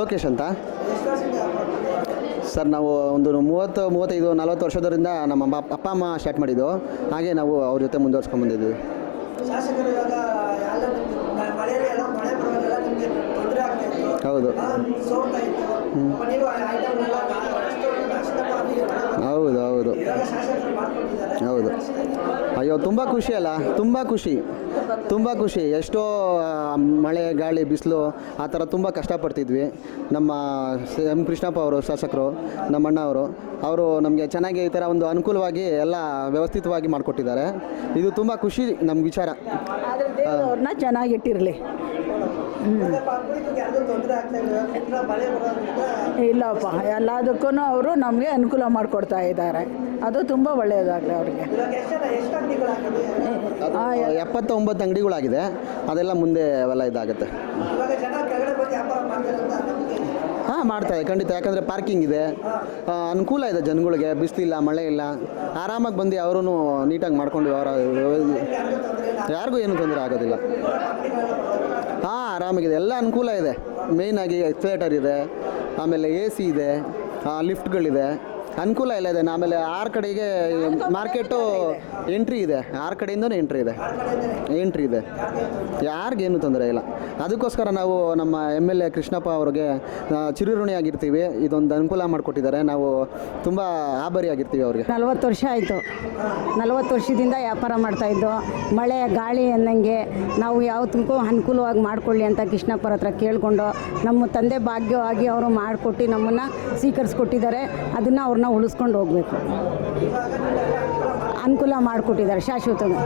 ಲೋಕೇಶ್ ಅಂತ ಸರ್. ನಾವು ಒಂದು 35-40 ವರ್ಷದವರಿಂದ ನಮ್ಮ ಅಪ್ಪ ಅಮ್ಮ ಸ್ಟಾರ್ಟ್ ಮಾಡಿದ್ದು, ಹಾಗೆ ನಾವು ಅವ್ರ ಜೊತೆ ಮುಂದುವರ್ಸ್ಕೊಂಡ್ಬಂದಿದ್ವಿ. ಹೌದು ಹೌದು ಹೌದು ಹೌದು. ಅಯ್ಯೋ ತುಂಬ ಖುಷಿ ಅಲ್ಲ, ತುಂಬ ಖುಷಿ. ಎಷ್ಟೋ ಮಳೆ ಗಾಳಿ ಬಿಸಿಲು ಆ ಥರ ತುಂಬ ಕಷ್ಟಪಡ್ತಿದ್ವಿ. ನಮ್ಮ ಎಂ ಕೃಷ್ಣಪ್ಪ ಅವರು ಶಾಸಕರು, ನಮ್ಮ ಅಣ್ಣ ಅವರು ನಮಗೆ ಚೆನ್ನಾಗಿ ಈ ಥರ ಒಂದು ಅನುಕೂಲವಾಗಿ ಎಲ್ಲ ವ್ಯವಸ್ಥಿತವಾಗಿ ಮಾಡಿಕೊಟ್ಟಿದ್ದಾರೆ. ಇದು ತುಂಬ ಖುಷಿ ನಮ್ಗೆ ವಿಚಾರ. ಅವ್ರನ್ನ ಚೆನ್ನಾಗಿಟ್ಟಿರಲಿ. ಇಲ್ಲಪ್ಪ, ಎಲ್ಲದಕ್ಕೂ ಅವರು ನಮಗೆ ಅನುಕೂಲ ಮಾಡಿಕೊಡ್ತಾ ಇದ್ದಾರೆ. ಅದು ತುಂಬ ಒಳ್ಳೆಯದಾಗಲಿ ಅವ್ರಿಗೆ. 79 ಅಂಗಡಿಗಳಾಗಿದೆ, ಅದೆಲ್ಲ ಮುಂದೆ ಅವೆಲ್ಲ ಇದಾಗುತ್ತೆ. ಹಾಂ ಮಾಡ್ತಾರೆ ಖಂಡಿತ. ಯಾಕಂದರೆ ಪಾರ್ಕಿಂಗ್ ಇದೆ, ಅನುಕೂಲ ಇದೆ ಜನಗಳಿಗೆ. ಬಿಸಿಲಿಲ್ಲ, ಮಳೆ ಇಲ್ಲ, ಆರಾಮಾಗಿ ಬಂದು ಅವರು ನೀಟಾಗಿ ಮಾಡ್ಕೊಂಡು ಯಾರಿಗೂ ಏನೂ ತೊಂದರೆ ಆಗೋದಿಲ್ಲ. ಹಾಂ ಆರಾಮಾಗಿದೆ, ಎಲ್ಲ ಅನುಕೂಲ ಇದೆ. ಮೇಯ್ನಾಗಿ ಎಕ್ಸ್ಲೇಟರ್ ಇದೆ, ಆಮೇಲೆ AC ಇದೆ, ಲಿಫ್ಟ್ಗಳಿದೆ, ಅನುಕೂಲ ಎಲ್ಲ ಇದೆ. ಆಮೇಲೆ 6 ಕಡೆಗೆ ಮಾರ್ಕೆಟು ಎಂಟ್ರಿ ಇದೆ, 6 ಕಡೆಯಿಂದನೂ ಎಂಟ್ರಿ ಇದೆ. ಯಾರಿಗೇನು ತೊಂದರೆ ಇಲ್ಲ. ಅದಕ್ಕೋಸ್ಕರ ನಾವು ನಮ್ಮ MLA ಕೃಷ್ಣಪ್ಪ ಅವ್ರಿಗೆ ಚಿರಋಣಿಯಾಗಿರ್ತೀವಿ. ಇದೊಂದು ಅನುಕೂಲ ಮಾಡಿಕೊಟ್ಟಿದ್ದಾರೆ, ನಾವು ತುಂಬ ಆಭಾರಿಯಾಗಿರ್ತೀವಿ ಅವ್ರಿಗೆ. 40 ವರ್ಷ ಆಯಿತು. 40 ವರ್ಷದಿಂದ ವ್ಯಾಪಾರ ಮಾಡ್ತಾಯಿದ್ದು. ಮಳೆ ಗಾಳಿ ಅನ್ನಂಗೆ ನಾವು ಯಾವತ್ತೂ ಅನುಕೂಲವಾಗಿ ಮಾಡಿಕೊಳ್ಳಿ ಅಂತ ಕೃಷ್ಣಪ್ಪರ ಹತ್ರ ಕೇಳಿಕೊಂಡು ನಮ್ಮ ತಂದೆ ಭಾಗ್ಯವಾಗಿ ಅವರು ಮಾಡಿಕೊಟ್ಟು ನಮ್ಮನ್ನು ಸ್ವೀಕರಿಸ್ಕೊಟ್ಟಿದ್ದಾರೆ. ಅದನ್ನು ಅವ್ರನ್ನ ಉಳಿಸ್ಕೊಂಡು ಹೋಗಬೇಕು. ಅನುಕೂಲ ಮಾಡಿಕೊಟ್ಟಿದ್ದಾರೆ ಶಾಶ್ವತವಾಗಿ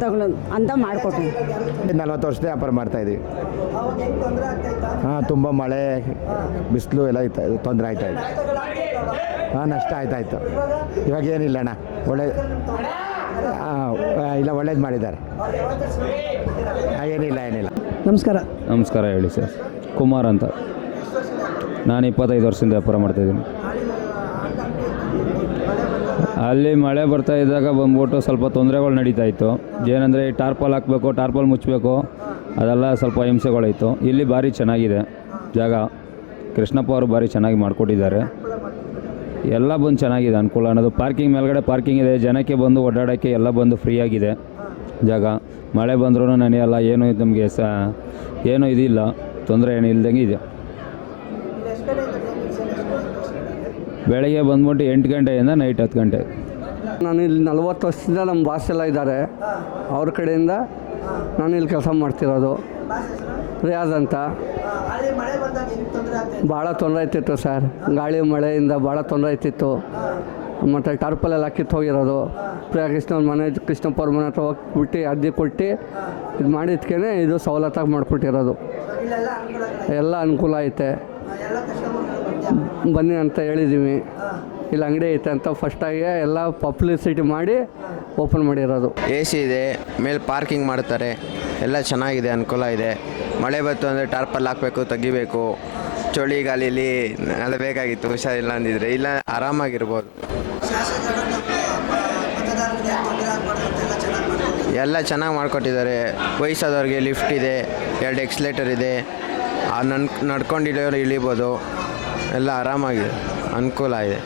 ತಗೊಳ್ಳೋದು ಅಂತ ಮಾಡಿಕೊಟ್ಟಿದ್ದಾರೆ. 40 ವರ್ಷದ ವ್ಯಾಪಾರ ಮಾಡ್ತಾಯಿದ್ದೀವಿ. ಹಾಂ, ತುಂಬ ಮಳೆ ಬಿಸಿಲು ಎಲ್ಲ ತೊಂದರೆ ಆಯ್ತಾಯಿದೆ. ಹಾಂ, ನಷ್ಟ ಆಯ್ತಾಯಿತ್ತು. ಇವಾಗ ಏನಿಲ್ಲ ಅಣ್ಣ, ಇಲ್ಲ ಒಳ್ಳೇದು ಮಾಡಿದ್ದಾರೆ. ಏನಿಲ್ಲ. ನಮಸ್ಕಾರ. ಹೇಳಿ ಸರ್. ಕುಮಾರ್ ಅಂತ. ನಾನು 25 ವರ್ಷದಿಂದ ವ್ಯಾಪಾರ ಮಾಡ್ತಾಯಿದ್ದೀನಿ. ಅಲ್ಲಿ ಮಳೆ ಬರ್ತಾ ಇದ್ದಾಗ ಬಂದ್ಬಿಟ್ಟು ಸ್ವಲ್ಪ ತೊಂದರೆಗಳು ನಡೀತಾಯಿತ್ತು. ಏನಂದರೆ ಟಾರ್ಪಲ್ ಹಾಕಬೇಕು, ಟಾರ್ಪಲ್ ಮುಚ್ಚಬೇಕು, ಅದೆಲ್ಲ ಸ್ವಲ್ಪ ಹಿಂಸೆಗಳಾಯಿತು. ಇಲ್ಲಿ ಭಾರಿ ಚೆನ್ನಾಗಿದೆ ಜಾಗ. ಕೃಷ್ಣಪ್ಪ ಅವರು ಭಾರಿ ಚೆನ್ನಾಗಿ ಮಾಡಿಕೊಟ್ಟಿದ್ದಾರೆ. ಎಲ್ಲ ಬಂದು ಚೆನ್ನಾಗಿದೆ, ಅನುಕೂಲ ಅನ್ನೋದು. ಪಾರ್ಕಿಂಗ್ ಮೇಲ್ಗಡೆ ಪಾರ್ಕಿಂಗ್ ಇದೆ, ಜನಕ್ಕೆ ಬಂದು ಓಡಾಡೋಕ್ಕೆ ಎಲ್ಲ ಬಂದು ಫ್ರೀಯಾಗಿದೆ ಜಾಗ. ಮಳೆ ಬಂದ್ರೂ ನೆನೆಯಲ್ಲ, ಏನು ನಮಗೆ ಏನೂ ಇದಿಲ್ಲ, ತೊಂದರೆ ಏನು ಇಲ್ದಂಗೆ ಇದೆ. ಬೆಳಗ್ಗೆ ಬಂದ್ಬಿಟ್ಟು 8 ಗಂಟೆಯಿಂದ ನೈಟ್ 10 ಗಂಟೆ. ನಾನು ಇಲ್ಲಿ 40 ವರ್ಷದಿಂದ ನಮ್ಮ ಬಾಸ್ ಎಲ್ಲ ಇದ್ದಾರೆ, ಅವ್ರ ಕಡೆಯಿಂದ ನಾನು ಇಲ್ಲಿ ಕೆಲಸ ಮಾಡ್ತಿರೋದು. ರಿಯಾಜ್ ಅಂತ. ಭಾಳ ತೊಂದರೆ ಆಗ್ತಿತ್ತು ಸರ್, ಗಾಳಿ ಮಳೆಯಿಂದ ಭಾಳ ತೊಂದರೆ ಆಗ್ತಿತ್ತು. ಮತ್ತು ಟಾರ್ಪಲೆಲ್ಲ ಕಿತ್ತು ಹೋಗಿರೋದು. ಕೃಷ್ಣವ್ರ ಮನೆ, ಕೃಷ್ಣಪ್ಪ ಅವ್ರ ಮನೆ ಹತ್ರ ಹೋಗ್ಬಿಟ್ಟು ಅರ್ಜಿ ಕೊಟ್ಟು ಇದು ಮಾಡಿದ್ಕೇ ಇದು ಸವಲತ್ತಾಗಿ ಮಾಡಿಕೊಟ್ಟಿರೋದು. ಎಲ್ಲ ಅನುಕೂಲ ಐತೆ. ಬನ್ನಿ ಅಂತ ಹೇಳಿದ್ದೀವಿ. ಇಲ್ಲಿ ಅಂಗಡಿ ಐತೆ ಅಂತ ಫಸ್ಟಾಗಿ ಎಲ್ಲ ಪಬ್ಲಿಸಿಟಿ ಮಾಡಿ ಓಪನ್ ಮಾಡಿರೋದು. AC ಇದೆ, ಮೇಲೆ ಪಾರ್ಕಿಂಗ್ ಮಾಡ್ತಾರೆ, ಎಲ್ಲ ಚೆನ್ನಾಗಿದೆ, ಅನುಕೂಲ ಇದೆ. ಮಳೆ ಬಂತು ಅಂದರೆ ಟಾರ್ಪಲ್ ಹಾಕಬೇಕು, ತೆಗಿಬೇಕು. ಚಳಿ ಗಾಲೀಲಿ ಎಲ್ಲ ಬೇಕಾಗಿತ್ತು, ಹುಷಾರಿಲ್ಲ ಅಂದಿದ್ರೆ ಇಲ್ಲ ಆರಾಮಾಗಿರ್ಬೋದು. ಎಲ್ಲ ಚೆನ್ನಾಗಿ ಮಾಡಿಕೊಟ್ಟಿದ್ದಾರೆ. ವಯಸ್ಸಾದವ್ರಿಗೆ ಲಿಫ್ಟ್ ಇದೆ, 2 ಎಕ್ಸ್ಲೇಟರ್ ಇದೆ, ನಡ್ಕೊಂಡು ಇಳಿಯೋರು ಇಳಿಬೋದು. ಎಲ್ಲ ಆರಾಮಾಗಿದೆ, ಅನುಕೂಲ ಇದೆ.